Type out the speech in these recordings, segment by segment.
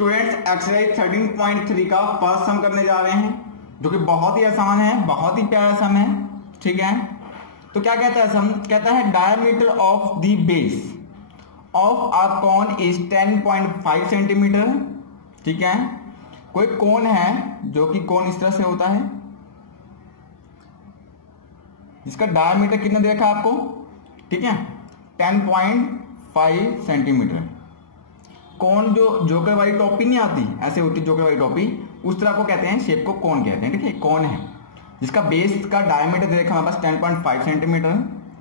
Students exercise 13.3 का first सम करने जा रहे हैं जो कि बहुत ही आसान है, बहुत ही प्यारा सम है। ठीक है, तो क्या कहता है सम? कहता है diameter of the base of a cone is 10.5 centimetre. ठीक है, कोई कोन है जो कि कोन इस तरह से होता है जिसका डायमीटर कितना देखा आपको? ठीक है, 10.5 सेंटीमीटर। कोन जो जोकर वाली टोपी नहीं आती, ऐसे होती जोकर वाली टोपी, उस तरह को कहते हैं, शेप को कोन कहते हैं। ठीक है, कोन है जिसका बेस का डायमीटर देखा हमारे पास 10.5 सेंटीमीटर।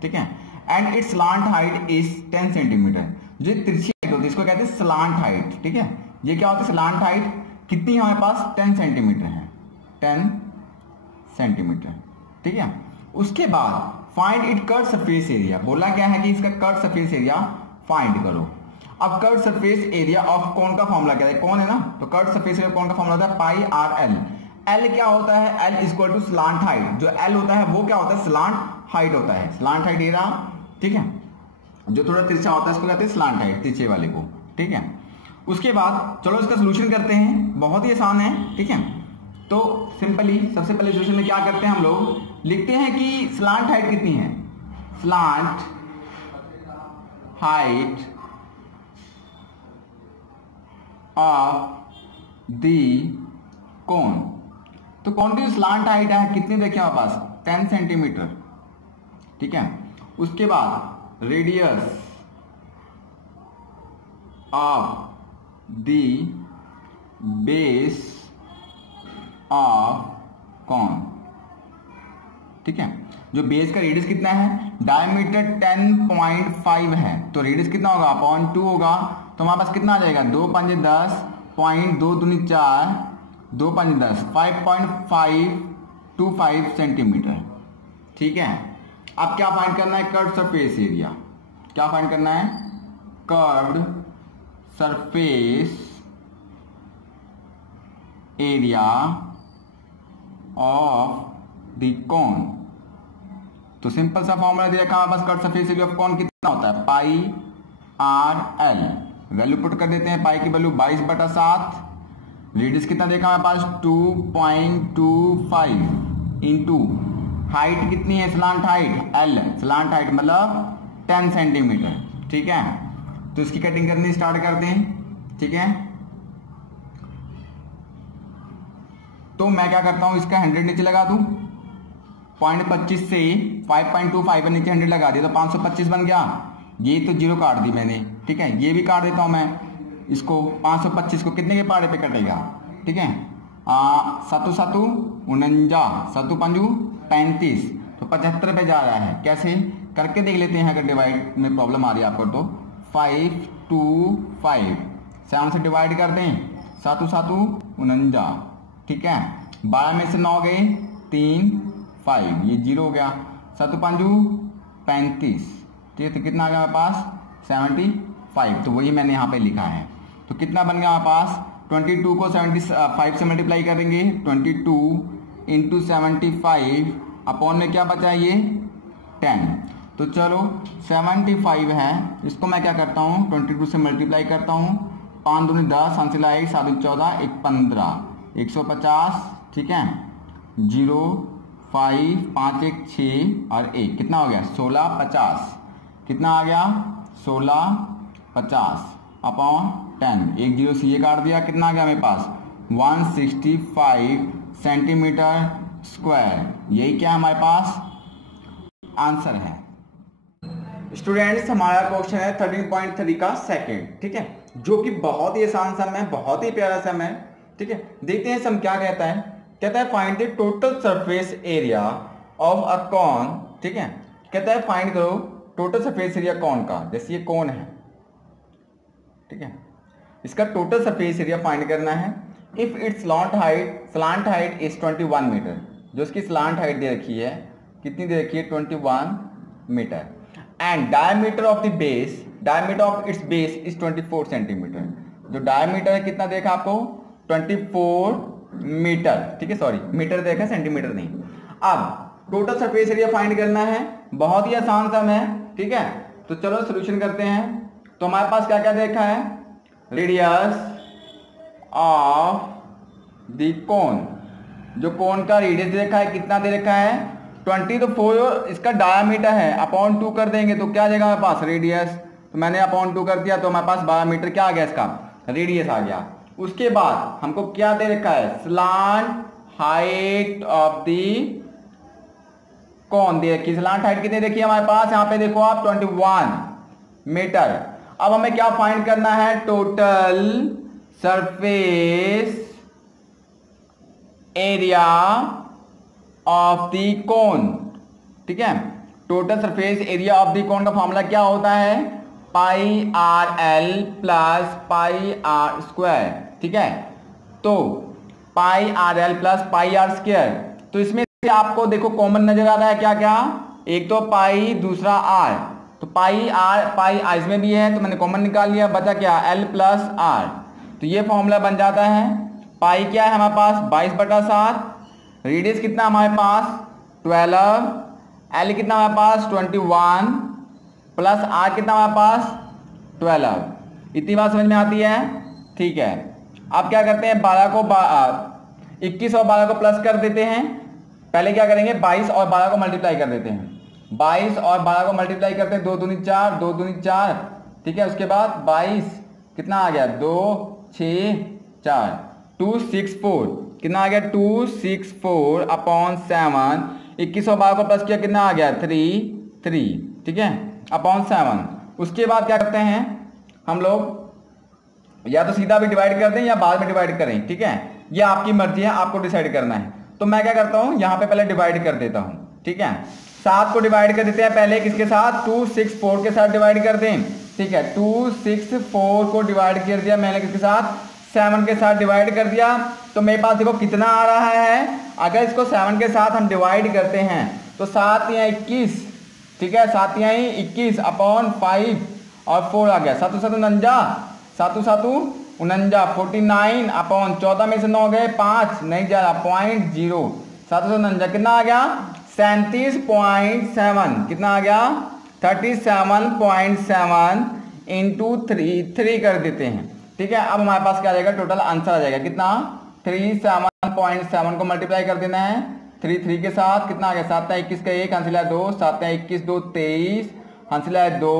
ठीक है, and its slant height is 10 centimetre. जो तिरछी हाइट होती है इसको कहते हैं स्लांट हाइट। ठीक है, ये क्या होता है स्लांट हाइट? कितनी है हमारे पास? 10 सेंटीमीटर है, 10 सेंटीमीटर। ठीक है, उसके बाद find it curve surface area. बोला क्या है कि इसका कर्व सरफेस एरिया फाइंड करो। अब कर्व सरफेस एरिया ऑफ कोन का फॉर्मूला क्या है? कौन है ना, तो कर्व सरफेस एरिया कौन का फॉर्मूला होता है? Pi R L. एल क्या होता है? L equal to slant height. जो एल होता है वो क्या होता है? स्लांट हाइट होता है। स्लांट हाइट ये रहा। ठीक है, जो थोड़ा तिरछा होता है इसको कहते हैं स्लांट हाइट, तिरछे वाले को। ठीक है, उसके बाद चलो इसका सोल्यूशन करते हैं, बहुत ही आसान है। ठीक है, तो सिंपली सबसे पहले सोल्यूशन में क्या करते हैं हम लोग? लिखते हैं कि स्लांट हाइट कितनी है? स्लांट हाइट ऑफ दी कोन। तो कौन की स्लांट हाइट है कितनी देखिए हमारे पास? 10 सेंटीमीटर। ठीक है, उसके बाद radius of the base of cone. ठीक है, जो बेस का रेडियस कितना है? डायमीटर 10.5 है, तो रेडियस कितना होगा? 0.2 होगा। तो हमारे पास कितना आ जाएगा? 2 5 10, 0.2 दूनी 4, 2 5 10, 5.525 सेंटीमीटर। ठीक है, अब क्या फाइंड करना है? Curve surface area. क्या फाइंड करना है? Curve surface area of the cone. तो सिंपल सा फॉर्मूला दे रखा हमारे पास, curve surface area of cone कितना होता है? Pi are l. Value put कर देते हैं, पाई की वैल्यू 22/7। रेडियस कितना देखा हमारे पास? 2.25 इंटू हाइट कितनी है? Slant height L, slant height मतलब 10 सेंटीमीटर। ठीक है, तो इसकी कटिंग करनी स्टार्ट करते हैं। ठीक है, तो मैं क्या करता हूं, इसका 100 नीचे लगा दूं। 0.25 से 5.25 नीचे 100 लगा दिया तो 525 बन गया। ये तो जीरो काट दी मैंने। ठीक है, ये भी काट देता हूं मैं इसको। 525 को कितने के पारे पे कटेगा? ठीक है, 7 7 49, 7 5 35, तो 75 पे जा रहा है। कैसे करके देख लेते हैं, अगर डिवाइड में प्रॉब्लम आ रही है आपको तो। 5 2 5 7 से डिवाइड कर दें, 7 7 49। ठीक है, 12 में से 9 गए, 3 5, ये 0 हो गया। 7 5 35। ठीक है, तो कितना आ गया हमारे पास? 75। तो वही मैंने यहाँ पे लिखा है। तो कितना बन गया हमारे पास? 22 को 75 से मल्टीप्लाई करेंगे, 22 इंटू 75 अपॉन में क्या बचा? ये 10। तो चलो 75 है, इसको मैं क्या करता हूँ? 22 से मल्टीप्लाई करता हूँ। 5 दूनी 10, 5 से 1, 7 14, 1 15, 150। ठीक है, 0 5 5 1 6 और 1 कितना हो गया? 1650। कितना आ गया? 1650 अपॉन 10। एक 0 से ये काट दिया, कितना आ गया मेरे पास? 165 सेंटीमीटर स्क्वायर। यही क्या हमारे पास आंसर है। स्टूडेंट्स, हमारा क्वेश्चन है 13.3 का सेकंड। ठीक है, जो कि बहुत ही आसान सम है, बहुत ही प्यारा सम है। ठीक है, देखते हैं सम क्या कहता है। कहता है find the total surface area of a cone. ठीक है, कहता है फाइंड करो टोटल सरफेस एरिया कोन का। जैसे ये कोन है, ठीक है, इसका टोटल सरफेस एरिया फाइंड करना है। If it's slant height is 21 metre. जो इसकी स्लांट हाइट दे रखी है, कितनी दे रखी है? 21 metre. And diameter of the base, diameter of its base is 24 centimetre. जो डायमीटर है कितना देखा आपको? 24 मीटर। ठीक है, सॉरी मीटर देखा, सेंटीमीटर नहीं। अब टोटल सरफेस एरिया फाइंड करना है, बहुत ही आसान सम है। ठीक है, तो चलो सॉल्यूशन करते हैं। तो हमारे पास क्या क्या देखा है? रेडियस ऑफ द कोन, जो कोन का रेडियस दे रखा है कितना दे रखा है 20, तो 4 इसका डायामीटर है, अपॉन 2 कर देंगे तो क्या आ जाएगा हमारे पास रेडियस, तो मैंने अपॉन 2 कर दिया तो हमारे पास 12 मीटर क्या आ गया इसका रेडियस आ गया। उसके बाद हमको क्या दे रखा है स्लांट हाइट ऑफ द कौन दे रखी, स्लांट हाइट कितनी देखिए हमारे पास यहाँ पे देखो आप 21 मीटर। अब हमें क्या फाइंड करना है total surface area of the cone, ठीक है। Total surface area of the cone का फॉर्मूला क्या होता है pi are l plus pi r square, ठीक है। तो pi are l plus pi r square, तो इसमें से आपको देखो कॉमन नजर आ रहा है क्या क्या, एक तो पाई दूसरा आर, तो पाई आर इसमें भी है तो मैंने कॉमन निकाल लिया, बचा क्या एल प्लस आर, तो ये फॉर्मूला बन जाता है पाई क्या है हमारे पास 22/7, रेडियस कितना हमारे पास 12, एल कितना हमारे पास 21 प्लस आर कितना हमारे पास 12। इतनी बात समझ में आती है, ठीक है। अब क्या करते हैं 21 और 12 को प्लस कर देते हैं, पहले क्या करेंगे 22 और 12 को मल्टीप्लाई कर देते हैं, 22 और 12 को मल्टीप्लाई करते हैं 2 दूनी 4, 2 दूनी 4, ठीक है। उसके बाद 22 कितना आ गया 2 6 4 264 कितना आ गया 264 अपॉन 7, 21 और 12 को प्लस किया कितना आ गया 3, ठीक है अपॉन 7। उसके बाद क्या करते हैं हम लोग या तो सीधा भी डिवाइड कर दें या बाद में डिवाइड करें, ठीक है, ये आपकी मर्जी है, आपको डिसाइड करना है। तो मैं क्या करता हूं यहां पे पहले डिवाइड कर देता हूं, ठीक है। 7 को डिवाइड कर देते हैं पहले किसके साथ 264 के साथ डिवाइड कर दें, ठीक है। 264 को डिवाइड कर दिया मैंने किसके साथ 7 के साथ डिवाइड कर दिया, तो मेरे पास देखो कितना आ रहा है, अगर इसको 7 के साथ हम डिवाइड करते हैं तो 7 या 21, ठीक है 7 या 21 अपॉन 5 और 4 आ गया 7 7 49 49 अपॉन 14 में से 9 गए 5 नहीं जा रहा 0.0 749 कितना आ गया 37.7, कितना आ गया 37.7 इंटू 3 कर देते हैं, ठीक है। अब हमारे पास क्या आ जाएगा टोटल आंसर आ जाएगा कितना 37.7 को मल्टीप्लाई कर देना है 3 के साथ, कितना आ गया 7 या 21 का 1 हंसिला 2, 7 या 21 2 23 हंसिला 2,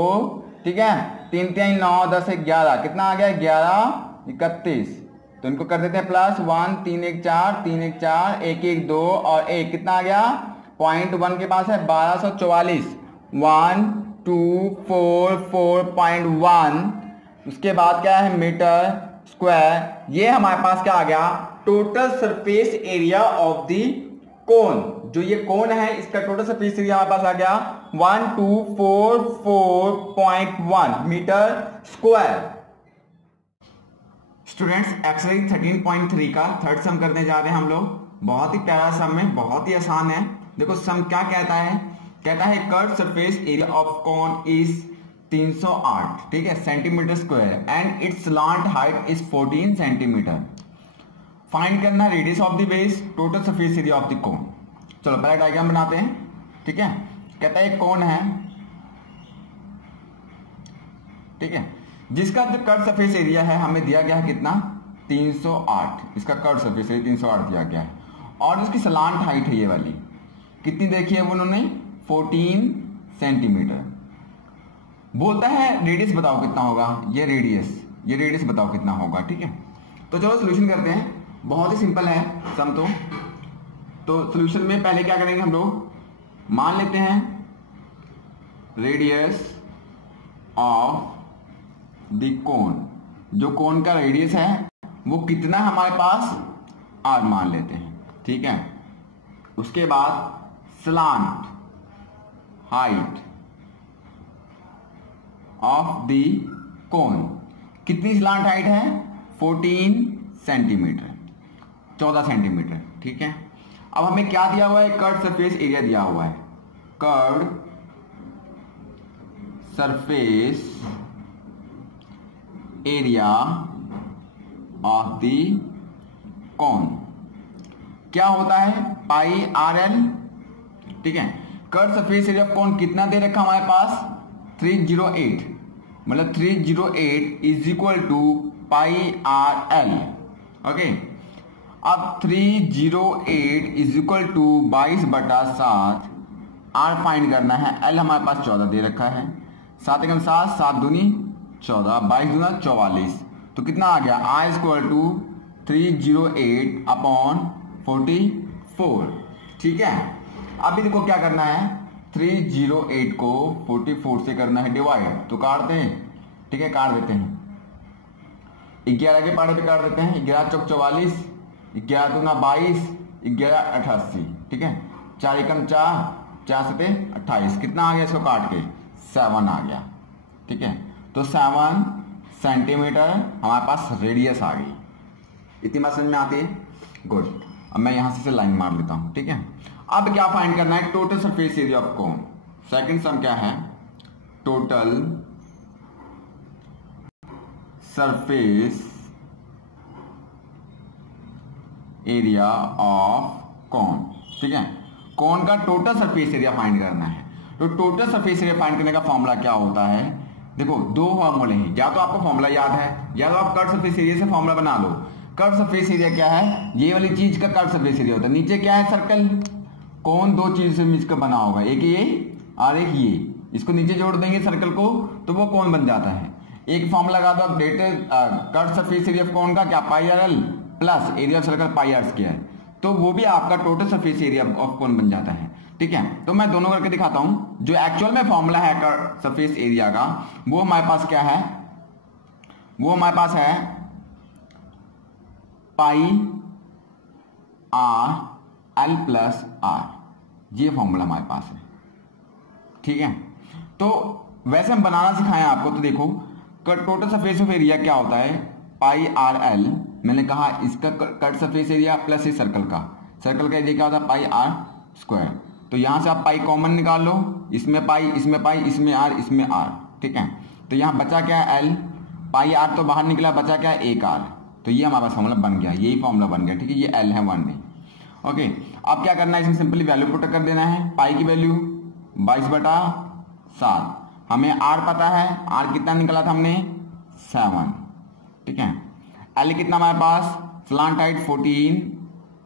ठीक है 3 3 9 10 11 कितना आ गया 11 31, तो इनको कर देते हैं प्लस 1 3 1 4 3 1 4 1 1 2 और 1 कितना आ गया 0.1 के पास है 1244 1 2 4 4.1, उसके बाद क्या है मीटर स्क्वायर, ये हमारे पास क्या आ गया total surface area of the कोन, जो ये कोन है इसका टोटल सरफेस एरिया हमारे पास आ गया 1244.1 मीटर स्क्वायर। स्टूडेंट्स एक्सरसाइज 13.3 का थर्ड सम करने जा रहे हैं हम लोग, बहुत ही प्यारा सम है, बहुत ही आसान है। देखो सम क्या कहता है, कहता है curve surface area of cone is 308, ठीक है centimetre square and its slant height is 14 centimetre. Find करना radius of the base total surface area of the cone. चलो पहले डायग्राम बनाते हैं, ठीक है। कहता है एक कोन है, ठीक है, जिसका जो कर्व सरफेस एरिया है हमें दिया गया है कितना 308, इसका कर्व सरफेस एरिया 308 दिया गया है और उसकी सलांट हाइट है ये वाली, कितनी देखी है उन्होंने 14 सेंटीमीटर। बोलता है रेडियस बताओ कितना होगा, ये रेडियस बताओ कितना होगा, ठीक है। तो चलो सोल्यूशन करते हैं, बहुत ही सिंपल है सम तो सोल्यूशन में पहले क्या करेंगे हम लोग मान लेते हैं रेडियस ऑफ द कोन, जो कोन का रेडियस है वो कितना हमारे पास r मान लेते हैं, ठीक है। उसके बाद स्लांट हाइट ऑफ द कोन, कितनी स्लांट हाइट है 14 सेंटीमीटर 14 सेंटीमीटर, ठीक है। अब हमें क्या दिया हुआ है कर्व सरफेस एरिया दिया हुआ है, curve surface area of the cone क्या होता है पाई आर एल, ठीक है। Curve surface area of cone कितना दे रखा हमारे पास 308, मतलब 308 is equal to pi are L, okay, अब 308 is equal to 22/7 R find करना है। एल हमारे पास 14 दे रखा है, 7 एकम 7, 7 दूनी 14, 22 दूना 44, तो कितना आ गया आर इक्वल टू 308/44। ठीक है, अभी देखो क्या करना है, 308 को 44 से करना है डिवाइड, तो काट दें। ठीक है, काट देते हैं, 11 के पाड़े पे काट देते हैं, 11 चौक 44, 11 दूना 22, 11 88। ठीक है, 4 एकम 4, 4 सते 28, कितना आ गया इसको काट के 7 आ गया। ठीक है, तो 7 सेंटीमीटर हमारे पास रेडियस आ गई। इतनी बात समझ में आती है? गुड। अब मैं यहां से लाइन मार लेता हूं। ठीक है, अब क्या फाइंड करना है, total surface area of cone. Second सम क्या है, टोटल सरफेस एरिया ऑफ कोन। ठीक है, कोन का टोटल सरफेस एरिया फाइंड करना है। तो टोटल सरफेस एरिया फाइंड करने का फॉर्मूला क्या होता है, देखो दो फॉर्मूले हैं, या तो आपको फॉर्मूला याद है या तो आप कर्व सरफेस एरिया से फॉर्मूला बना लो। कर्व सरफेस एरिया क्या है, ये वाली चीज का कर्व सरफेस एरिया होता है। नीचे क्या है, सर्कल। कौन दो चीज से मिलकर बना होगा, एक ये और एक ये, इसको नीचे जोड़ देंगे सर्कल को तो वो कौन बन जाता है। एक फॉर्मूला लगा दो updated curve surface area of cone का, क्या pi are l plus area of circle pi r square, तो वो भी आपका टोटल सरफेस एरिया ऑफ कौन बन जाता है। ठीक है, तो मैं दोनों करके दिखाता हूं। जो एक्चुअल में फॉर्मूला है कर्व सरफेस एरिया का, वो हमारे पास क्या है, वो हमारे पास है pi are l plus are, ये फॉर्मूला हमारे पास है। ठीक है, तो वैसे हम बनाना सिखाएं आपको, तो देखो टोटल सरफेस ऑफ एरिया क्या होता है, पाई आर एल, मैंने कहा इसका कट सरफेस एरिया प्लस इस सर्कल का एरिया क्या होता है पाई आर स्क्वायर। तो यहां से आप पाई कॉमन निकाल लो, इसमें पाई, इसमें पाई, इसमें आर, इसमें आर। ठीक है, तो यहां बचा क्या है एल, पाई आर तो बाहर निकला, बचा क्या है एक आर, तो ये हमारा फॉर्मूला बन गया, यही फॉर्मूला बन गया। ठीक है, ये एल है 1 नहीं। ओके, अब क्या करना है, इसमें सिंपली वैल्यू पुट कर देना है। पाई की वैल्यू 22/7, हमें आर पता है, आर कितना निकला था हमने 7। ठीक है, एल कितना हमारे पास, स्लांट हाइट 14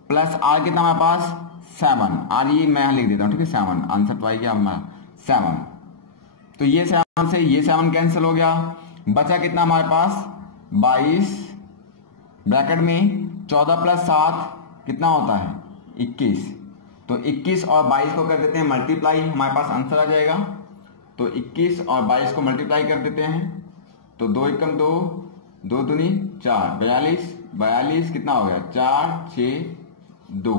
प्लस आर कितना हमारे पास 7, आर ये मैं लिख देता हूं। ठीक है, 7 आंसर तो आई क्या हमारा 7, तो ये 7 से ये 7 कैंसिल हो गया, बचा कितना हमारे पास 22 ब्रैकेट में 14 प्लस 7 कितना होता है 21, तो 21 और 22 को कर देते हैं मल्टीप्लाई, हमारे पास आंसर आ जाएगा। तो 21 और 22 को मल्टीप्लाई कर देते हैं, तो 2 एकम 2, 2 दूनी 4, 42 कितना हो गया 4 6 2,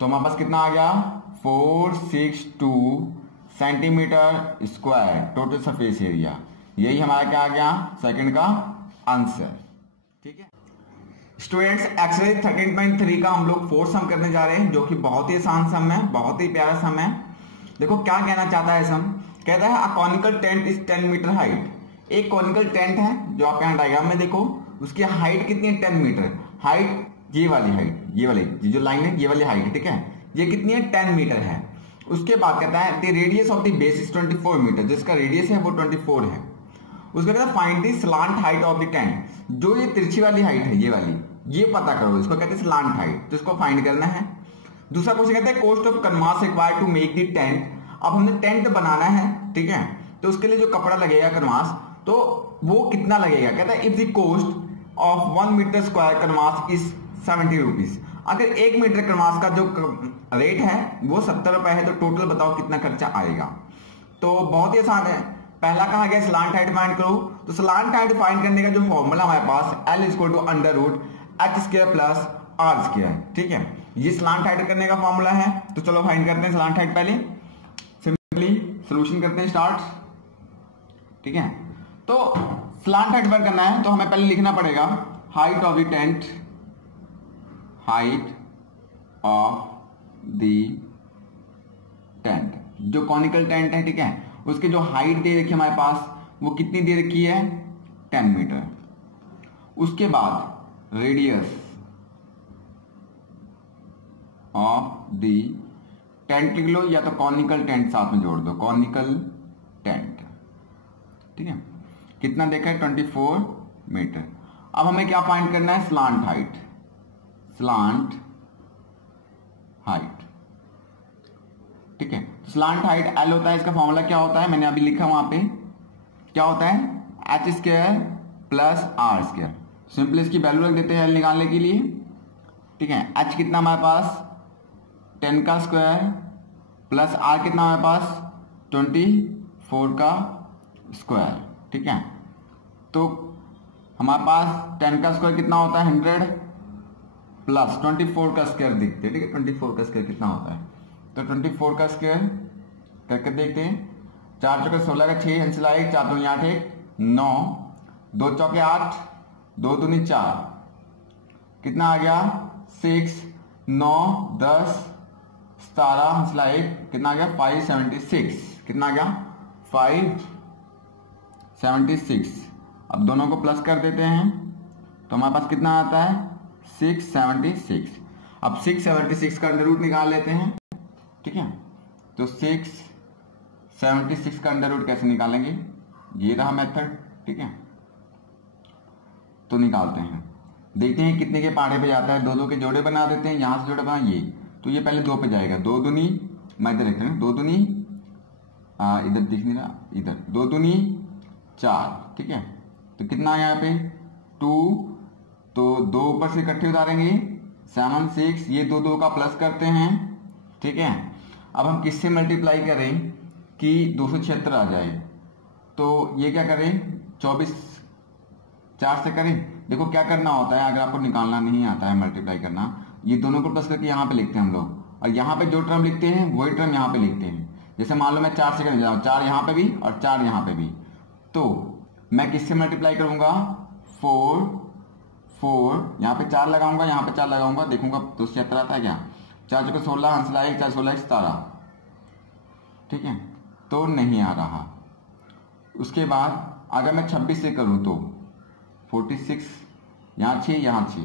तो हमारे पास कितना आ गया 462 centimetre square total surface area. यही हमारा क्या आ गया सेकंड का आंसर। ठीक है स्टूडेंट्स, एक्सरसाइज 13.3 का हम लोग 4th सम करने जा रहे हैं, जो कि बहुत ही आसान सम है, बहुत ही प्यारा सम है। देखो क्या कहना चाहता है सम, कहता है a conical tent is 10 metre height. एक कॉनिकल टेंट है जो आप यहाँ डायग्राम में देखो, उसकी हाइट कितनी है 10 मीटर। हाइट ये वाली हाइट, ये वाली जो लाइन है, ये वाली हाइट है। ठीक है, ये कितनी है 10 मीटर है। उसके बाद कहता है the radius of the base is 24 metre, जिसका रेडियस है वो 24 है। उसका कहता है find the slant height of the tent, जो ये तिरछी वाली हाइट है ये वाली, ये पता करो, इसको कहते हैं स्लांट हाइट, तो इसको फाइंड करना है। दूसरा क्वेश्चन कहता है cost of canvas required to make the tent. अब हमने टेंट बनाना है, ठीक है, तो उसके लिए जो कपड़ा लगेगा कैनवास, तो वो कितना लगेगा। कहता है if the cost of 1 metre square canvas is 70 rupees. अगर 1 मीटर कैनवास का जो रेट है वो 70 रुपए है, तो टोटल बताओ कितना खर्चा आएगा। तो बहुत ही आसान है, पहला कहा गया स्लांट हाइट फाइंड करो, तो स्लांट हाइट फाइंड करने का जो फॉर्मूला हमारे पास L equal to under root h square plus r square. ठीक है, ये स्लांट हाइट करने का फॉर्मूला है, तो चलो फाइंड करते हैं स्लांट हाइट। पहले सिंपली सॉल्यूशन करते हैं स्टार्ट। ठीक है, तो स्लांट हाइट वर्क करना है तो हमें पहले लिखना पड़ेगा height of the tent, height of the tent, जो कॉनिकल टेंट है, ठीक है, उसकी जो हाइट दे रखी है हमारे पास, वो कितनी दे रखी है 10 मीटर। उसके बाद रेडियस ऑफ द टेंट लिख लो, या तो कॉनिकल टेंट साथ में जोड़ दो, कॉनिकल टेंट। ठीक है, कितना देखा है 24 मीटर। अब हमें क्या फाइंड करना है स्लांट हाइट। स्लांट हाइट, ठीक है। स्लांट हाइट एल होता है, इसका फॉर्मूला क्या होता है मैंने अभी लिखा वहां पे, क्या होता है H square plus R square. Simple इसकी वैल्यू रख देते हैं एल निकालने के लिए, ठीक है। एच कितना हमारे पास 10 का स्क्वायर प्लस आर कितना हमारे पास 24 का स्क्वायर, ठीक है। तो हमारे पास 10 का स्क्वायर कितना होता है 100 प्लस 24 का स्क्वायर देखते हैं, ठीक है। 24 का स्क्वायर कितना होता है, तो 24 का स्क्वायर करके देखते हैं। 4 चौके 16 का 6 आंसर आएगा, 4 दूनी 8 1 9, 2 चौके 8, 2 दूनी 4, कितना आ गया 6 9 10 17 आंसर आएगा, कितना आ गया 576, कितना आ गया 576। अब दोनों को प्लस कर देते हैं तो हमारे पास कितना आता है 676। अब 676 का अंडर रूट निकाल लेते हैं, ठीक है। तो 676 का अंडर रूट कैसे निकालेंगे, ये रहा मेथड, ठीक है। तो निकालते हैं, देखते हैं कितने के पहाड़े पे जाता है। 2 2 के जोड़े बना देते हैं, यहां से जोड़े बना ये, तो ये पहले 2 पे जाएगा, 2 दूनी मैं इधर लिख रहा हूं, 2 दूनी इधर दिख नहीं रहा, इधर 2 दूनी 4, ठीक है। तो कितना है यहाँ पे 2, तो 2 ऊपर से इकट्ठे उतारेंगे 7 6, ये 2 2 का प्लस करते हैं, ठीक है। अब हम किससे मल्टीप्लाई करें कि 276 आ जाए, तो ये क्या करें 24 4 से करें। देखो क्या करना होता है, अगर आपको निकालना नहीं आता है मल्टीप्लाई करना, ये दोनों को प्लस करके यहाँ पे लिखते हैं हम लोग, और यहाँ पे जो टर्म लिखते हैं वही टर्म यहाँ पे लिखते हैं। जैसे मान लो मैं 4 से करने जा रहा हूँ, 4 यहाँ पे भी और 4 यहाँ पे भी, तो मैं किससे मल्टीप्लाई करूंगा 4 4, यहाँ पे 4 लगाऊंगा, यहाँ पे 4 लगाऊंगा, देखूंगा 276 आता है क्या, 4 चौके 16 आंसर आएगा, 4 16 17, ठीक है। तो नहीं आ रहा। उसके बाद अगर मैं 26 से करूं तो 46, यहाँ 6 यहाँ 6,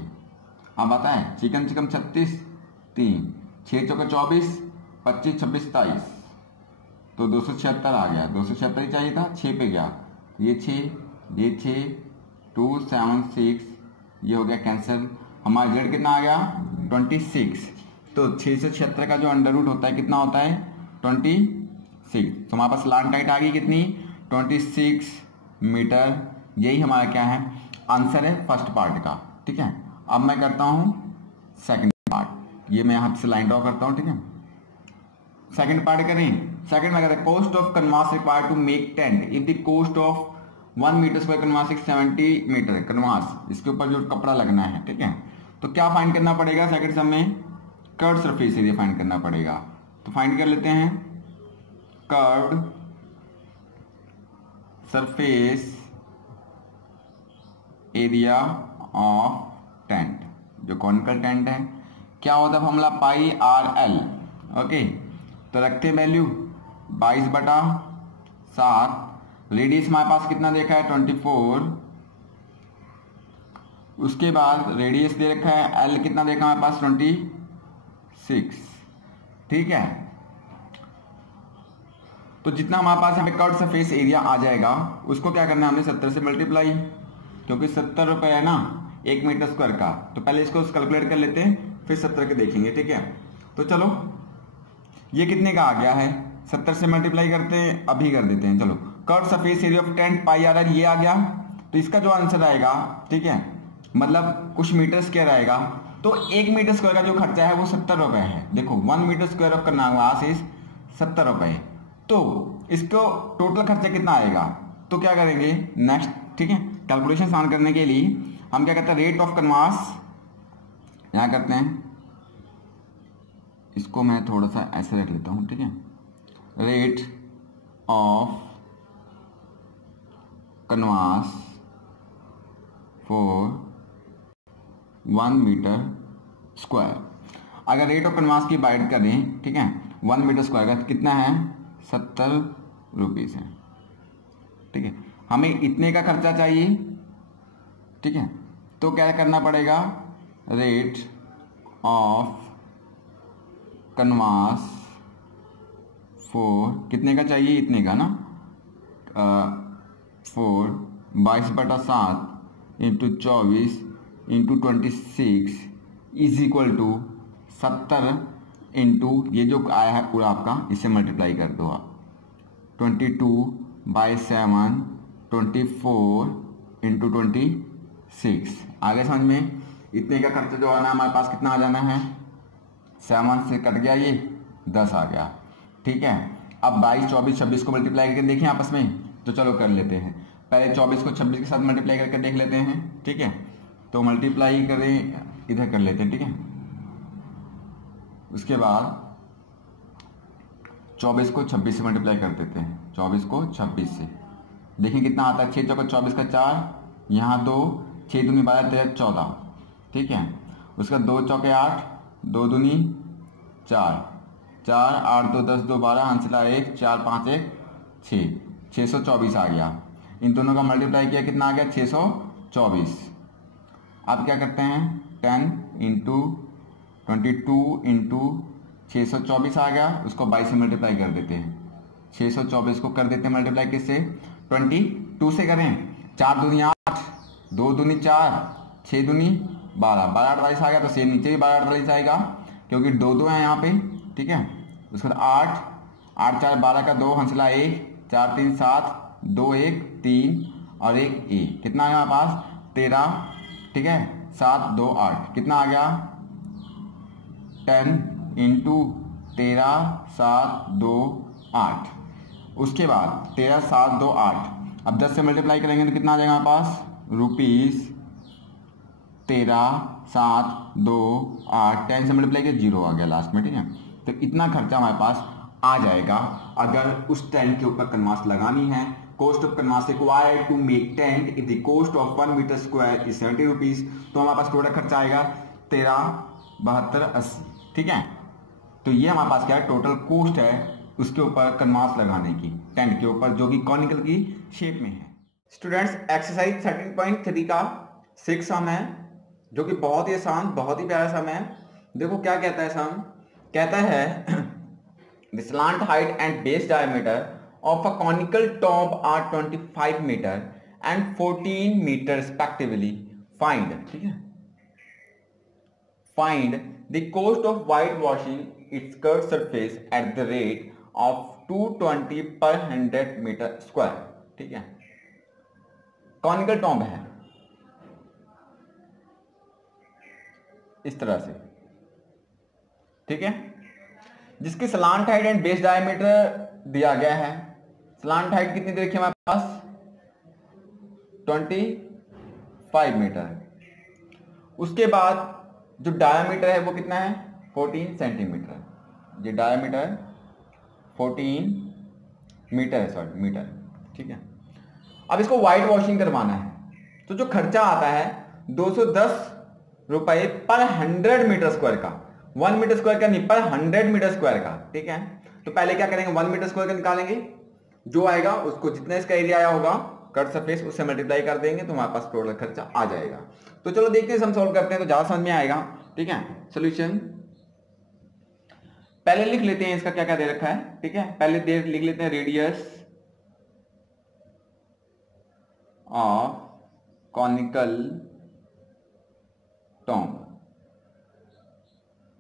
अब आता है चिकन चिकन 36 3, 6 चौके 24 25 26 27, तो 276 आ गया, 276 ही चाहिए था, 6 पे गया, ये 6 ये 6 2 7 6, ये हो गया कैंसिल। हमारा जेड कितना आ गया 26, तो 6 से 76 का जो अंडर रूट होता है कितना होता है 26, तो हमारे पास स्लांट हाइट आ गई कितनी 26 मीटर। यही हमारा क्या है आंसर है फर्स्ट पार्ट का, ठीक है। अब मैं करता हूं सेकंड पार्ट, ये मैं यहां से लाइन ड्रॉ करता हूं, ठीक है। सेकंड पार्ट करें, सेकंड में कहते हैं cost of canvas required to make tent if the cost of 1 metre square canvas 70 metre canvas, इसके ऊपर जो कपड़ा लगना है, ठीक है। तो क्या फाइंड करना पड़ेगा सेकंड सम में, कर्व सरफेस एरिया फाइंड करना पड़ेगा। तो फाइंड कर लेते हैं curve surface area of tent, जो कॉनिकल टेंट है, क्या होता है formula pi are L, okay. तो रखते वैल्यू 22/7, रेडियस हमारे पास कितना देखा है 24, उसके बाद रेडियस दे रखा है एल कितना देखा हमारे पास 26, ठीक है। तो जितना हमारे पास यहाँ पे कर्व सरफेस एरिया आ जाएगा उसको क्या करना है हमने 70 से मल्टीप्लाई, क्योंकि 70 रुपए है ना 1 मीटर स्क्वायर का, तो पहले इसको कैलकुलेट कर लेते हैं फिर 70 के देखेंगे, ठीक है। तो चलो ये कितने का आ गया है 70 से मल्टीप्लाई करते हैं, अभी कर देते हैं। चलो curve surface area of tent pi R L ये आ गया, तो इसका जो आंसर आएगा, ठीक है, मतलब कुछ मीटर स्क्वायर आएगा, तो 1 मीटर स्क्वायर का जो खर्चा है वो 70 रुपए है। देखो 1 metre square of canvas is 70 रुपए, तो इसको टोटल खर्चा कितना आएगा, तो क्या करेंगे नेक्स्ट, ठीक है। कैलकुलेशन आसान करने के लिए हम क्या करते हैं रेट ऑफ कन्वास यहाँ करते हैं, इसको मैं थोड़ा सा ऐसे रख लेता हूँ, ठीक है। Rate of canvas for 1 metre square, अगर रेट ऑफ कन्वास की बाइट करें, ठीक है, 1 मीटर स्क्वायर का कितना है 70 रुपीज़ है, ठीक है। हमें इतने का खर्चा चाहिए, ठीक है। तो क्या करना पड़ेगा रेट ऑफ कन्वास फॉर कितने का चाहिए, इतने का ना, 4 22/7 × 24 × 26 इज इक्वल टू 70 इंटू ये जो आया है पूरा आपका, इससे मल्टीप्लाई कर दो आप। 22/7 24 इंटू 26 आगे समझ में। इतने का खर्चा जो आना है हमारे पास कितना आ जाना है, 7 से कट गया, ये 10 आ गया। ठीक है, अब 22 24 26 को मल्टीप्लाई करके देखें आपस में, तो चलो कर लेते हैं। पहले 24 को 26 के साथ मल्टीप्लाई करके देख लेते हैं। ठीक है, तो मल्टीप्लाई करें, इधर कर लेते हैं। ठीक है, उसके बाद 24 को 26 से मल्टीप्लाई कर देते हैं। 24 को 26 से देखें कितना आता है, 6 चौका 24 का 4, यहाँ 2, 6 दूनी 12 13 14। ठीक है, उसका 2 चौके 8, 2 दूनी 4, 4 8 2 10 2 12, हंसला 1, 4 5 1 6, 624 आ गया। इन दोनों का मल्टीप्लाई किया, कितना आ गया 624। अब क्या करते हैं, 10 इंटू 22 इंटू 624 आ गया, उसको 22 से मल्टीप्लाई कर देते हैं। 624 को कर देते हैं मल्टीप्लाई किससे, 22 से करें। 4 दूनी 8, 2 दूनी 4, 6 दूनी 12, 12 8 22 आ गया, तो सेम नीचे भी 12 8 22 आएगा, क्योंकि 2 2 है यहाँ पे। ठीक है, उसके बाद 8 8 4 12 का 2, हंसला 1, 4 3 7, 2 1 3 और 1 1, कितना आया हमारे पास 13। ठीक है, 7 2 8, कितना आ गया 10 इंटू 13 7 2 8। उसके बाद 13 7 2 8, अब 10 से मल्टीप्लाई करेंगे तो कितना आ जाएगा हमारे पास, रुपीस 13 7 2 8, 10 से मल्टीप्लाई किया 0 आ गया लास्ट में। ठीक है, तो इतना खर्चा हमारे पास आ जाएगा अगर उस टेंट के ऊपर कनवास लगानी है। Cost of canvas required to make tent if the cost of 1 metre square is 70 rupees, तो हमारे पास टोटल खर्चा आएगा 13 72 80। ठीक है, तो ये हमारे पास क्या है, टोटल कॉस्ट है उसके ऊपर कनवास लगाने की, टेंट के ऊपर, जो कि कॉनिकल की शेप में है। स्टूडेंट्स, एक्सरसाइज 13.3 का 6 सम है, जो कि बहुत ही आसान, बहुत ही प्यारा सम है। देखो क्या कहता है सम, कहता है the slant height and base diameter of a conical top are 25 metre and 14 metre respectively, find. ठीक है, find the cost of white washing its curve surface at the rate of 220 per 100 metre square. ठीक है, conical top है इस तरह से। ठीक है, जिसकी slant height and base diameter दिया गया है। स्लांट हाइट कितनी दे रखी है हमारे पास, 25 मीटर। उसके बाद जो डायमीटर है वो कितना है, 14 सेंटीमीटर। ये डायमीटर 14 मीटर है, सॉरी मीटर। ठीक है, अब इसको व्हाइट वॉशिंग करवाना है, तो जो खर्चा आता है 210 रुपए पर 100 मीटर स्क्वायर का, 1 मीटर स्क्वायर का नहीं, पर 100 मीटर स्क्वायर का। ठीक है, तो पहले क्या करेंगे, 1 मीटर स्क्वायर का निकालेंगे, जो आएगा उसको, जितना इसका एरिया आया होगा कट सरफेस, उससे मल्टीप्लाई कर देंगे, तो हमारे पास टोटल खर्चा आ जाएगा। तो चलो देखते हैं, हम सॉल्व करते हैं तो ज्यादा समझ में आएगा। ठीक है, सोल्यूशन पहले लिख लेते हैं, इसका क्या क्या दे रखा है। ठीक है, पहले लिख लेते हैं रेडियस ऑफ कॉनिकल टॉम,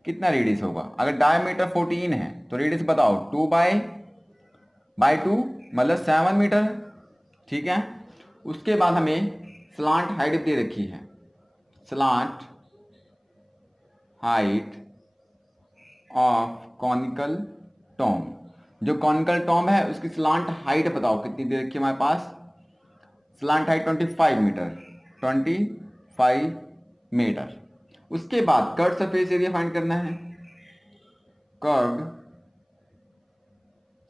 कितना रेडियस होगा। अगर डायमीटर 14 है तो रेडियस बताओ, 2/2 मतलब 7 मीटर। ठीक है, उसके बाद हमें स्लांट हाइट दे रखी है, slant height of conical Tom, जो कॉनिकल टॉम है उसकी स्लांट हाइट बताओ कितनी दे रखी है हमारे पास। Slant height 25 metre, 25 metre. उसके बाद कर्व सरफेस एरिया फाइंड करना है, curve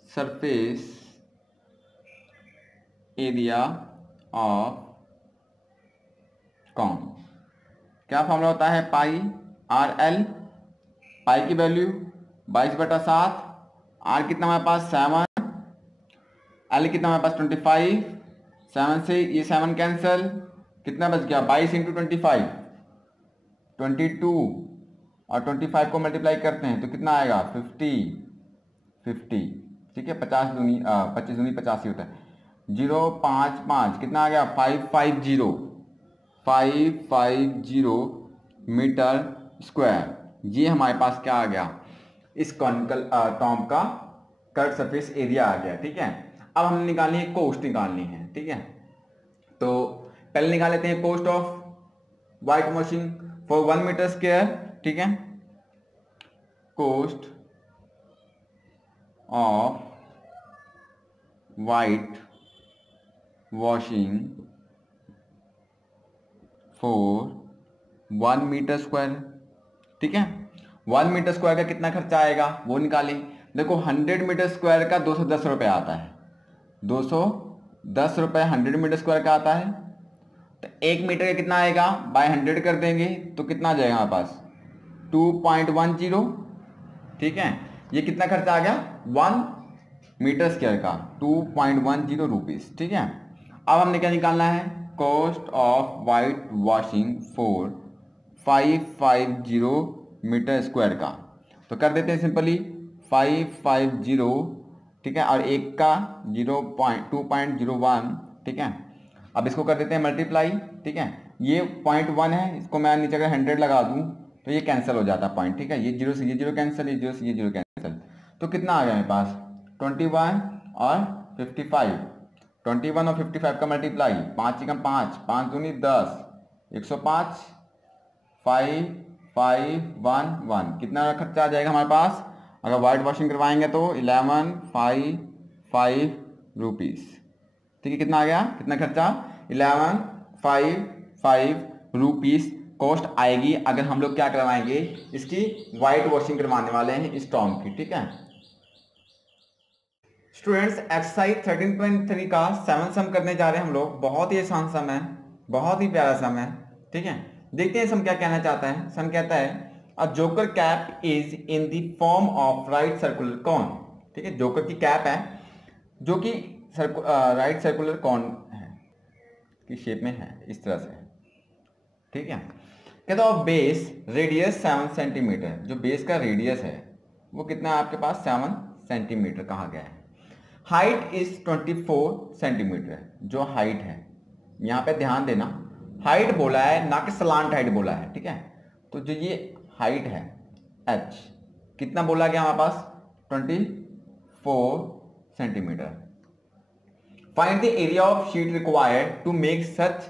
surface area of cone. क्या फॉर्मूला होता है, पाई आर एल, पाई की वैल्यू 22/7, आर कितना हमारे पास 7, एल कितना हमारे पास 25, 7 से ये 7 कैंसिल, कितना बच गया 22 इंटू 25, 22 और 25 को मल्टीप्लाई करते हैं तो कितना आएगा 50। ठीक है, 25 दूनी 85 होता है। 0 5 5 कितना आ गया 550 मीटर स्क्वायर, ये हमारे पास क्या आ गया, इस कॉनिकल टॉम का कर्व सरफेस एरिया आ गया। ठीक है, अब हमने निकालनी है कोस्ट निकालनी है। ठीक है, तो पहले निकाल लेते हैं cost of white washing for 1 metre square. ठीक है, cost of white washing for 1 metre square. ठीक है, 1 मीटर स्क्वायर का कितना खर्चा आएगा वो निकालें। देखो 100 मीटर स्क्वायर का 210 रुपये आता है, 210 रुपये 100 मीटर स्क्वायर का आता है। तो 1 मीटर का कितना आएगा, बाय 100 कर देंगे तो कितना आ जाएगा हमारे पास 2.10। ठीक है, ये कितना खर्चा आ गया 1 मीटर स्क्वायर का 2.10 रुपीज़। ठीक है, अब हमने क्या निकालना है, cost of white washing for 550 metre square का। तो कर देते हैं सिंपली 550। ठीक है, और एक का 2.01। ठीक है, अब इसको कर देते हैं मल्टीप्लाई। ठीक है, ये 0.1 है, इसको मैं नीचे अगर 100 लगा दूं तो ये कैंसिल हो जाता है पॉइंट। ठीक है, ये 0 से ये 0 कैंसिल, ये 0 से ये 0 कैंसिल, तो कितना आ गया मेरे पास 21 और 55। 21 और 55 का मल्टीप्लाई, 5 एकम 5, 5 दूनी 10, 105, 5511, कितना खर्चा आ जाएगा हमारे पास अगर वाइट वॉशिंग करवाएंगे तो 1155 रुपीज़। ठीक है, कितना आ गया, कितना खर्चा 1155 रुपीज़ कॉस्ट आएगी अगर हम लोग क्या करवाएंगे, इसकी वाइट वॉशिंग करवाने वाले हैं इस टॉम की। ठीक है स्टूडेंट्स, एक्सरसाइज 13.3 का 7 सम करने जा रहे हैं हम लोग। बहुत ही आसान सम है, बहुत ही प्यारा सम है। ठीक है, देखते हैं सम क्या कहना चाहता है। सम कहता है a joker cap is in the form of right circular cone. ठीक है, जोकर की कैप है जो कि राइट सर्कुलर कॉन है की शेप में है, इस तरह से। ठीक है, कहता है बेस रेडियस 7 सेंटीमीटर, जो बेस का रेडियस है वो कितना है आपके पास 7 सेंटीमीटर कहा गया है। हाइट इज 24 सेंटीमीटर, जो हाइट है, यहाँ पे ध्यान देना हाइट बोला है ना कि सलांट हाइट बोला है। ठीक है, तो जो ये हाइट है h कितना बोला गया हमारे पास 24 centimetre. Find the area of sheet required to make such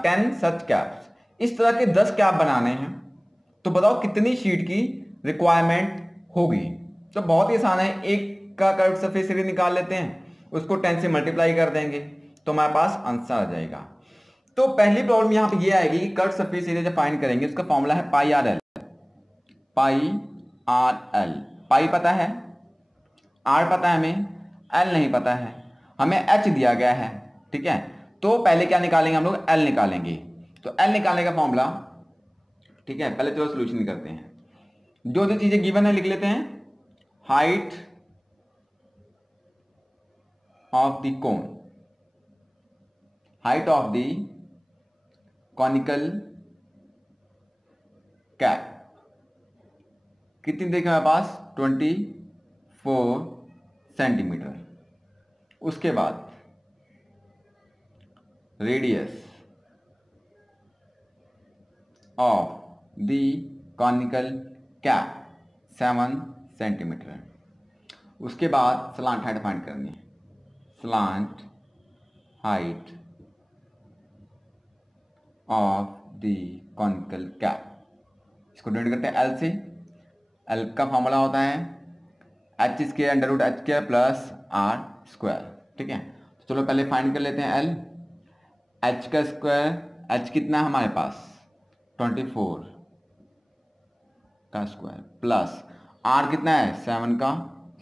10 such caps. इस तरह के 10 कैप बनाने हैं, तो बताओ कितनी शीट की रिक्वायरमेंट होगी। तो बहुत ही आसान है, एक का कर्व सरफेस एरिया निकाल लेते हैं, उसको 10 से मल्टीप्लाई कर देंगे तो हमारे पास आंसर आ जाएगा। तो पहली प्रॉब्लम यहाँ पे ये आएगी कि कर्व सरफेस एरिया जब फाइंड करेंगे उसका फॉर्मूला है पाई आर एल। पाई आर एल, पाई पता है, आर पता है हमें, एल नहीं पता है, हमें एच दिया गया है। ठीक है, तो पहले क्या निकालेंगे हम लोग, एल निकालेंगे। तो एल निकालने का फॉर्मूला, ठीक है, पहले चलो सोल्यूशन करते हैं। जो जो चीजें गिवन है लिख लेते हैं। Height of the cone, height of the conical cap कितनी देखे हमारे पास 24 सेंटीमीटर। उसके बाद radius of the conical cap 7 centimetre. उसके बाद स्लांट हाइट फाइंड करनी है, slant height of the conical cap. इसको डिवाइड करते हैं एल से। एल का फॉर्मूला होता है H square under root H square plus R square. ठीक है, तो चलो पहले फाइंड कर लेते हैं एल। एच का स्क्वायर, एच कितना है हमारे पास 24 का स्क्वायर प्लस आर कितना है 7 का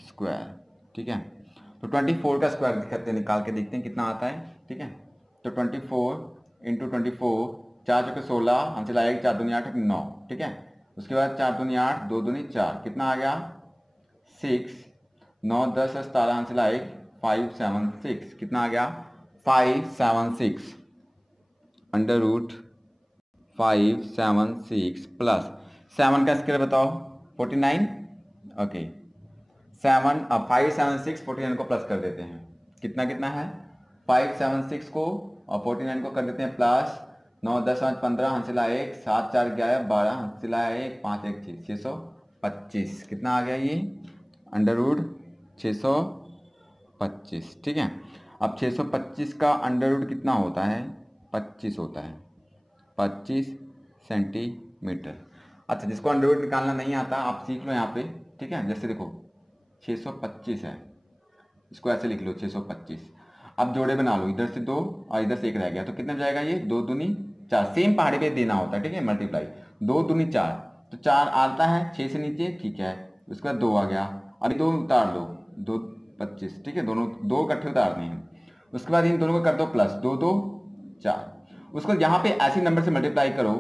स्क्वायर। ठीक है, तो 24 का स्क्वायर दिखाते निकाल के देखते हैं कितना आता है। ठीक है, तो 24 इंटू 24, 4 चौके 16, हमसे लाएगा 4 दूनी 8 9। ठीक है, उसके बाद 4 दूनी 8, 2 दूनी 4, कितना आ गया 6, 9 10 17, हमसे लाएगा 576, कितना आ गया 576 अंडर रूट 576 प्लस 7 का स्क्वायर बताओ 49। ओके, 7 अब 576 49 को प्लस कर देते हैं, कितना कितना है 576 को और 49 को कर देते हैं प्लस 9 10 5 15 हंसिला 1 7 4 11 12 हंसिला 1 5 1 6 625 कितना आ गया ये अंडर रूट 625। ठीक है, अब 625 का अंडर रूट कितना होता है 25 होता है, 25 सेंटीमीटर। अच्छा, जिसको अंडर रूट निकालना नहीं आता आप सीख लो यहाँ पे। ठीक है, जैसे देखो 625 है, इसको ऐसे लिख लो 625। अब जोड़े बना लो, इधर से 2 और इधर से 1 रह गया तो कितना जाएगा ये 2 दूनी 4। सेम पहाड़ी पे देना होता है। ठीक है, मल्टीप्लाई 2 दूनी 4 तो 4 आता है 6 से नीचे। ठीक है, उसके बाद 2 आ गया, अभी 2 उतार लो 2 25। ठीक है, दोनों 2 इकट्ठे उतारने हैं। उसके बाद इन दोनों को कर दो प्लस 2 2 4। उसको यहाँ पे ऐसे नंबर से मल्टीप्लाई करो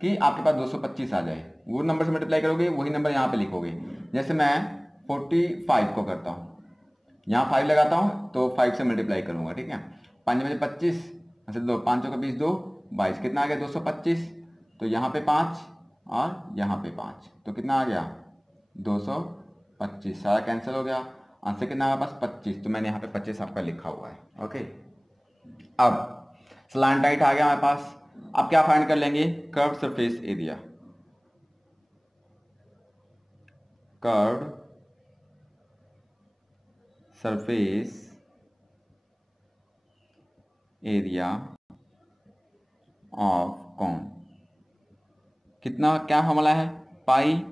कि आपके पास 225 आ जाए। वो नंबर से मल्टीप्लाई करोगे वही नंबर यहाँ पे लिखोगे। जैसे मैं 45 को करता हूँ, यहाँ 5 लगाता हूँ तो 5 से मल्टीप्लाई करूँगा। ठीक है, 5 में 25 अच्छा 2 5 का 20 2 22 कितना आ गया 225। तो यहाँ पे 5 और यहाँ पे 5 तो कितना आ गया 225। सारा कैंसिल हो गया, आंसर कितना हमारे पास 25। तो मैंने यहाँ पे 25 आपका लिखा हुआ है। ओके, अब स्लैंट हाइट आ गया हमारे पास। अब क्या फाइंड कर लेंगे curve surface area. Curve surface area of cone कितना क्या फॉर्मूला है pi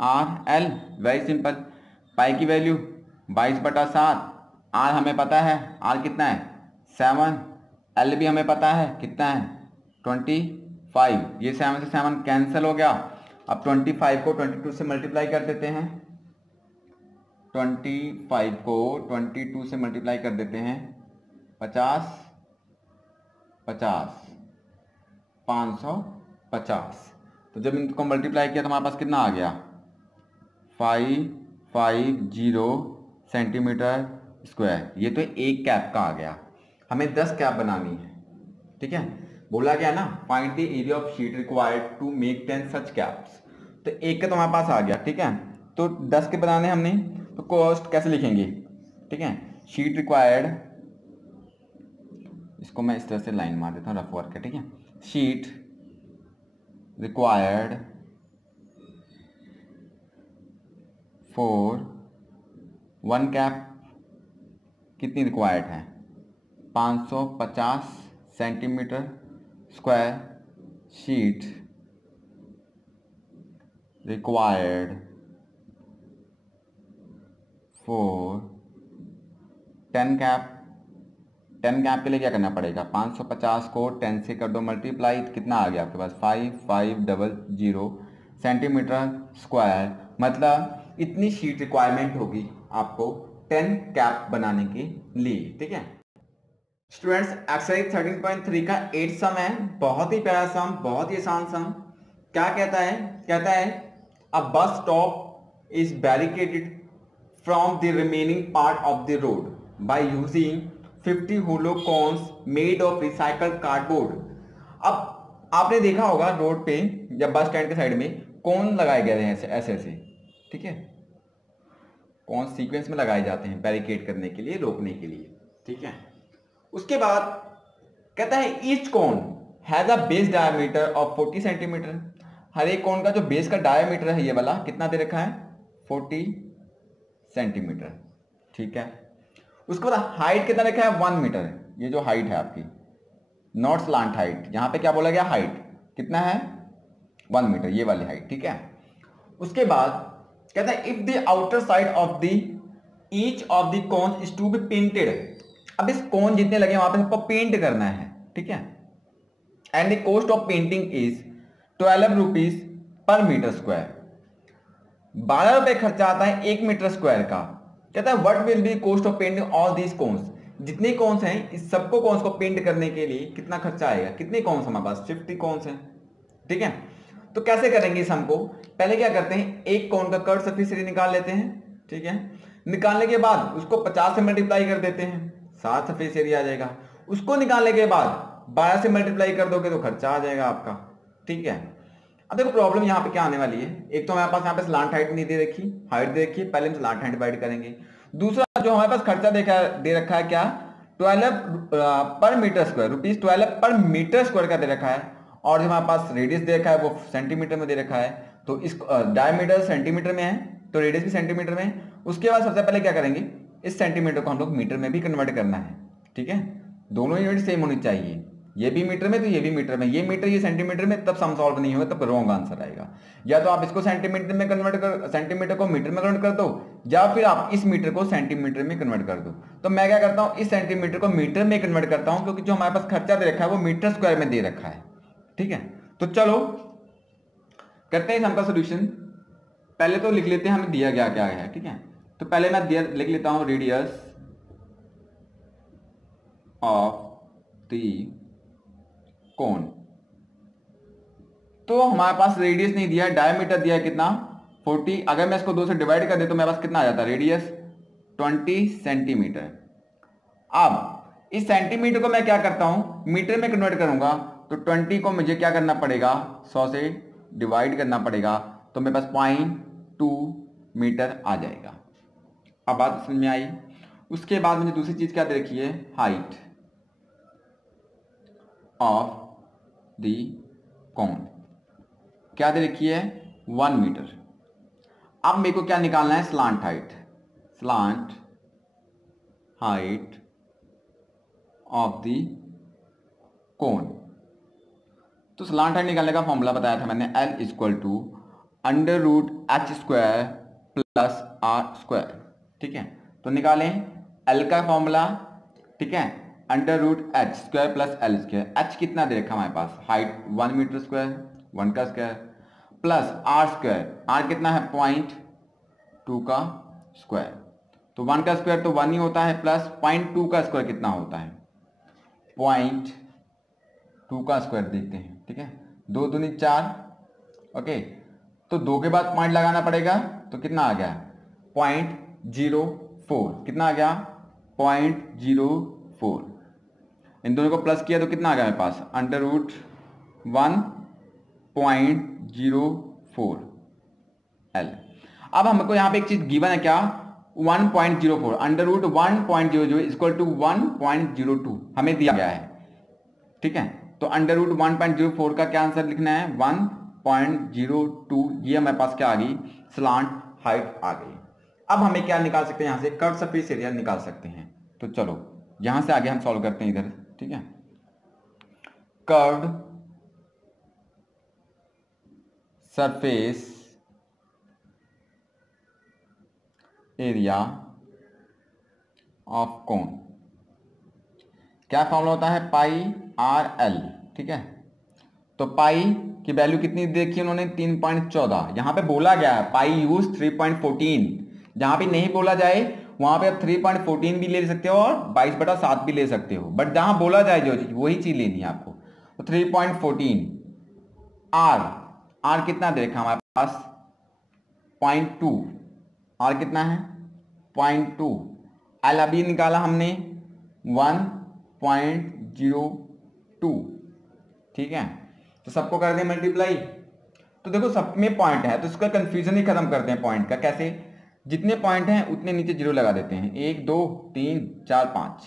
are L. Very simple, pi की वैल्यू 22/7, आर हमें पता है आर कितना है 7, एल भी हमें पता है कितना है 25। ये 7 से 7 कैंसिल हो गया। अब 25 को 22 से मल्टीप्लाई कर देते हैं। 25 को 22 से मल्टीप्लाई कर देते हैं 50 50 550। तो जब इनको मल्टीप्लाई किया तो हमारे पास कितना आ गया 550 सेंटीमीटर स्क्वायर। ये तो एक कैप का आ गया, हमें 10 कैप बनानी है। ठीक है, बोला गया ना find the area of sheet required to make 10 such caps. तो एक का तो हमारे पास आ गया। ठीक है, तो 10 के बनाने हमने तो कॉस्ट कैसे लिखेंगे। ठीक है, शीट रिक्वायर्ड, इसको मैं इस तरह से लाइन मार देता हूँ रफ वर्क है। ठीक है, शीट रिक्वायर्ड फॉर 1 कैप कितनी रिक्वायर्ड है 550 centimetre square. Sheet required for 10 cap. 10 cap के लिए क्या करना पड़ेगा 550 को 10 से कर दो मल्टीप्लाई, कितना आ गया आपके पास 5500 सेंटीमीटर स्क्वायर। मतलब इतनी शीट रिक्वायरमेंट होगी आपको 10 कैप बनाने के लिए। ठीक है स्टूडेंट्स, एक्सरसाइज 13.3 का 8 सम है, बहुत ही प्यारा सम, बहुत ही आसान सम। क्या कहता है, कहता है a bus stop is barricaded from the remaining part of the road by using 50 hollow cones made of recycled cardboard। अब आपने देखा होगा रोड पे या बस स्टैंड के साइड में कोन लगाए गए हैं ऐसे ऐसे। ठीक है, कौन सीक्वेंस में लगाए जाते हैं बैरिकेड करने के लिए, रोकने के लिए। ठीक है, उसके बाद कहता है each cone has a base diameter of 40 centimetre. हर एक कोन का जो बेस का डायमीटर है ये वाला कितना दे रखा है 40 सेंटीमीटर। ठीक है, उसके बाद हाइट कितना रखा है 1 मीटर। ये जो हाइट है आपकी नॉट स्लांट हाइट, यहां पे क्या बोला गया हाइट कितना है 1 मीटर, ये वाली हाइट। ठीक है, उसके बाद कहता है if the outer side of the each of the cone is to be painted. अब इस कोन जितने लगे वहां पे सबको पेंट करना है। ठीक है, and the cost of painting is 12 rupees per metre square. 12 रुपए खर्चा आता है 1 मीटर स्क्वायर का। कहता है what will be cost of painting all these cones. जितने कोन्स हैं इस सबको कोन्स को पेंट करने के लिए कितना खर्चा आएगा। कितने कोन्स हमारे पास 50 कोन्स हैं। ठीक है, तो कैसे करेंगे इस हमको, पहले क्या करते हैं एक कोन का कर्व सरफेस एरिया निकाल लेते हैं। ठीक है, निकालने के बाद उसको 50 से मल्टीप्लाई कर देते हैं, 7 सरफेस एरिया आ जाएगा। उसको निकालने के बाद 12 से मल्टीप्लाई कर दोगे तो खर्चा आ जाएगा आपका। ठीक है, अब देखो प्रॉब्लम यहाँ पे क्या आने वाली है, एक तो हमारे पास यहाँ पे स्लांट हाइट नहीं दे रखी, हाइट दे रखी है, पहले हम स्लांट हाइट डिवाइड करेंगे। दूसरा जो हमारे पास खर्चा दे रखा है क्या 12 पर मीटर स्क्वायर, ₹12 पर मीटर स्क्वायर का दे रखा है। और जो हमारे पास रेडियस दे रखा है वो सेंटीमीटर में दे रखा है, तो इस डायमीटर सेंटीमीटर में है तो रेडियस भी सेंटीमीटर में है। उसके बाद सबसे पहले क्या करेंगे, इस सेंटीमीटर को हम लोग मीटर में भी कन्वर्ट करना है। ठीक है, दोनों यूनिट सेम होनी चाहिए, ये भी मीटर में तो ये भी मीटर में, ये मीटर ये सेंटीमीटर में, तब सम सॉल्व नहीं होगा, तब रॉन्ग आंसर आएगा। या तो आप इसको सेंटीमीटर में कन्वर्ट कर, सेंटीमीटर को मीटर में कन्वर्ट कर दो, या फिर आप इस मीटर को सेंटीमीटर में कन्वर्ट कर दो। तो मैं क्या करता हूं, इस सेंटीमीटर को मीटर में कन्वर्ट करता हूं, क्योंकि जो हमारे पास खर्चा दे रखा है वो मीटर स्क्वायर में दे रखा है। ठीक है, तो चलो करते हैं सम का सोल्यूशन। पहले तो लिख लेते हैं हमें दिया गया क्या है। ठीक है, तो पहले मैं लिख लेता हूं रेडियस ऑफ द कोन। तो हमारे पास रेडियस नहीं दिया है, डायमीटर दिया है कितना 40। अगर मैं इसको 2 से डिवाइड कर दे तो मेरे पास कितना आ जाता है, रेडियस 20 सेंटीमीटर। अब इस सेंटीमीटर को मैं क्या करता हूं, मीटर में कन्वर्ट करूंगा, तो 20 को मुझे क्या करना पड़ेगा, 100 से डिवाइड करना पड़ेगा, तो मेरे पास 0.2 मीटर आ जाएगा। अब बात समझ में आई। उसके बाद मुझे दूसरी चीज क्या दे रखी है, हाइट ऑफ द कोन क्या दे रखी है, 1 मीटर। अब मेरे को क्या निकालना है, slant height, slant height of the cone. तो स्लांट हाइट निकालने का फॉर्मूला बताया था मैंने, L equal to √h² plus r²। ठीक है, तो निकालें L का फॉर्मूला। ठीक है, √h² प्लस L²। h कितना दे रखा हमारे पास, हाइट 1 मीटर स्क्वायर, 1 का स्क्वायर, प्लस r², r कितना है 0.2 का स्क्वायर। तो 1 का स्क्वायर तो 1 ही होता है, प्लस 0.2 का स्क्वायर कितना होता है, 0.2 का स्क्वायर देखते हैं। ठीक है, 2 दूनी 4। ओके, तो 2 के बाद पॉइंट लगाना पड़ेगा, तो कितना आ गया 0.04। कितना आ गया 0.04। इन दोनों को प्लस किया तो कितना आ गया मेरे पास, √1.04 L। अब हमको यहाँ पे एक चीज गिवन है क्या, 1.04, √1.00 इक्वल टू 1.02 हमें दिया गया है। ठीक है, तो √1.04 का क्या आंसर लिखना है, 1.02। ये हमारे पास क्या आ गई, स्लांट हाइट आ गई। अब हमें क्या निकाल सकते हैं, यहां से कर्व सरफेस एरिया निकाल सकते हैं। तो चलो यहां से आगे हम सॉल्व करते हैं इधर। ठीक है, कर्व सरफेस एरिया ऑफ कोन, क्या फॉर्मूला होता है, πr/l। ठीक है, तो पाई की वैल्यू कितनी देखी उन्होंने, 3.14। यहां पे बोला गया है पाई यूज 3.14, जहां पे नहीं बोला जाए वहां पे आप 3.14 भी ले सकते हो और 22/7 भी ले सकते हो, बट जहां बोला जाए जो चीज वही चीज लेनी है आपको। तो 3.14। आर कितना देखा हमारे पास 0.2, आर कितना है 0.2। एल अभी निकाला हमने 1.02। ठीक है, तो सबको कर दें मल्टीप्लाई। तो देखो सब में पॉइंट है, तो इसका कंफ्यूजन ही खत्म करते हैं पॉइंट का। कैसे, जितने पॉइंट हैं उतने नीचे जीरो लगा देते हैं, 1 2 3 4 5,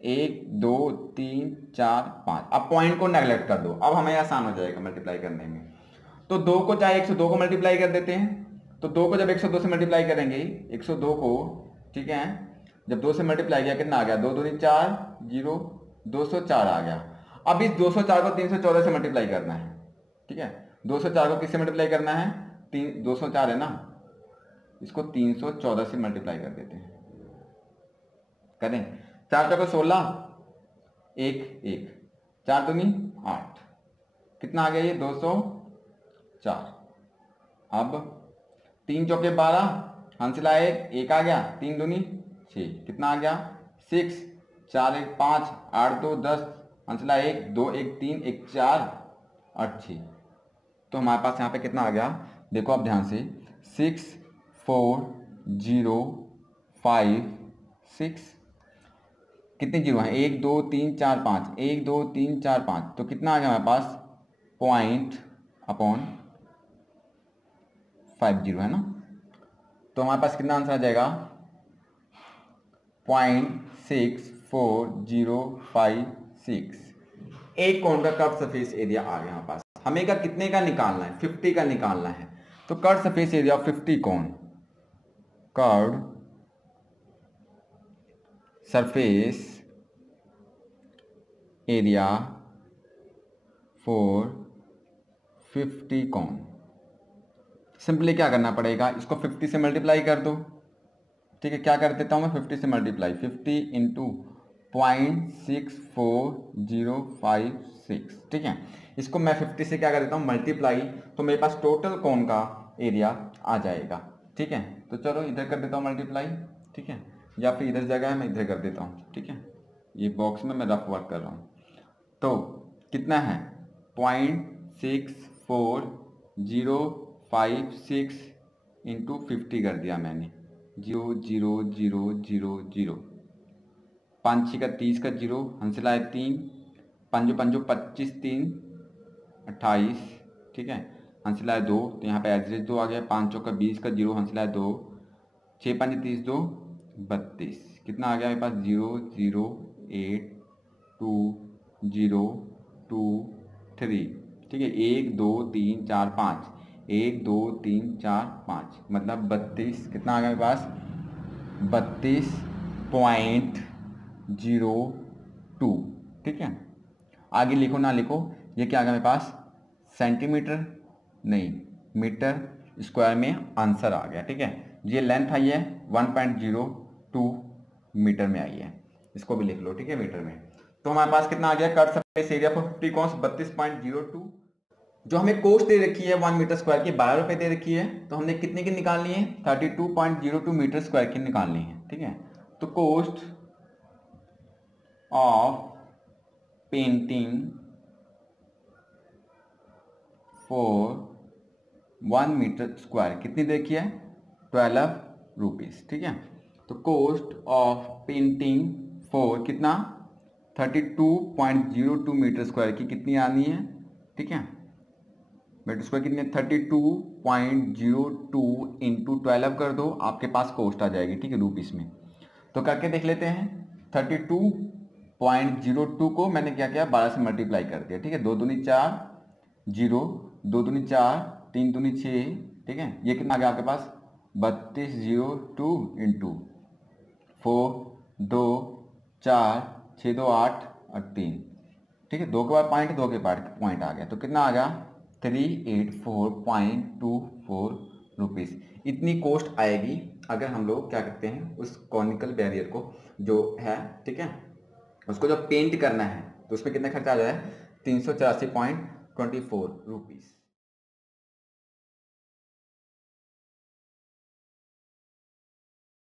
1 2 3 4 5। अब पॉइंट को नेगलेक्ट कर दो, अब हमें आसान हो जाएगा मल्टीप्लाई करने में। तो 2 को चाहे 102 को मल्टीप्लाई कर देते हैं, तो 2 को जब 102 से मल्टीप्लाई करेंगे, 102 को, ठीक है, जब 2 से मल्टीप्लाई किया कितना आ गया, 2 दूनी 4, 0, 204 आ गया। अब इस 204 को 314 से मल्टीप्लाई करना है। ठीक है, 204 को किससे मल्टीप्लाई करना है, 204 है ना, इसको 314 से मल्टीप्लाई कर देते हैं। करें 4 चौके 16, 1 1, 4 दूनी 8, कितना आ गया ये 204। अब 3 चौके 12, हंसला 1 आ गया, 3 दूनी 6, कितना आ गया 6, 4 1 5, 8 2 10, हंसला 1 2 1 3 1 4 8 6। तो हमारे पास यहाँ पे कितना आ गया, देखो आप ध्यान से, 6 4 0 5 6, कितने जीरो हैं, 1 2 3 4 5, 1 2 3 4 5, तो कितना आ गया हमारे पास 0.50 है ना। तो हमारे पास कितना आंसर आ जाएगा 0.64056। एक कोन का कर्व सरफेस एरिया आ गया हमारे पास। हमें का कितने का निकालना है? 50 का निकालना है। तो curve surface area of 50 cone, curve surface area for 50 cone. Simply क्या करना पड़ेगा, इसको 50 से मल्टीप्लाई कर दो। ठीक है, क्या कर देता हूँ मैं, 50 से मल्टीप्लाई, 50 इंटू 0.64056। ठीक है, इसको मैं 50 से क्या कर देता हूँ, मल्टीप्लाई, तो मेरे पास टोटल कोन का एरिया आ जाएगा। ठीक है, तो चलो इधर कर देता हूँ मल्टीप्लाई। ठीक है, या फिर इधर जगह है मैं इधर कर देता हूँ। ठीक है, ये बॉक्स में मैं रफ वर्क कर रहा हूँ। तो कितना है, 0.64056 इंटू 50 कर दिया मैंने, 0.00000। 5 6 का 30 का 0, हंसला है 3, 5 5 25, 3 28। ठीक है, हंसला है 2, तो यहाँ पे एवरेज 2 आ गया। 5 का 20 का 0, हंसला है 2, 6 5 30 2 32। कितना आ गया मेरे पास, 0.08223। ठीक है, 1 2 3 4 5, 1 2 3 4 5, मतलब 32। कितना आ गया मेरे पास, 32.02। ठीक है, आगे लिखो ना लिखो, ये क्या आ गया मेरे पास, सेंटीमीटर नहीं मीटर स्क्वायर में आंसर आ गया। ठीक है, ये लेंथ आई है 1.02 मीटर में आई है, इसको भी लिख लो। ठीक है, मीटर में। तो हमारे पास कितना आ गया, curve surface area for 50 cones 32.02। जो हमें कोस्ट दे रखी है 1 मीटर स्क्वायर की, 12 रुपए दे रखी है, तो हमने कितने की निकालनी है, 32.02 मीटर स्क्वायर की निकालनी है। ठीक है, तो cost of painting for 1 metre square कितनी देखी है, 12 रुपीज़। ठीक है, तो कोस्ट ऑफ पेंटिंग फॉर कितना, 32.02 मीटर स्क्वायर की कितनी आनी है। ठीक है, मीटर स्क्वायर कितनी है, 32.02 इंटू 12 कर दो, आपके पास कोस्ट आ जाएगी। ठीक है, रुपीज़ में। तो करके देख लेते हैं। 32.02 को मैंने क्या किया, 12 से मल्टीप्लाई कर दिया। ठीक है, 2 दूनी 4, 0 2 दूनी 4, 3 दूनी 6। ठीक है, ये कितना आ गया आपके पास, 3202 इंटू 4 2 4 6 2 8 और 3। ठीक है, 2 के बाद पॉइंट, 2 के बाद पॉइंट आ गया, तो कितना आ गया, 384.24 रुपीज़। इतनी कॉस्ट आएगी अगर हम लोग क्या करते हैं, उस कॉनिकल बैरियर को जो है, ठीक है, उसको जब पेंट करना है, तो उसमें कितना खर्चा आ जाए, 384.24 रुपीज़।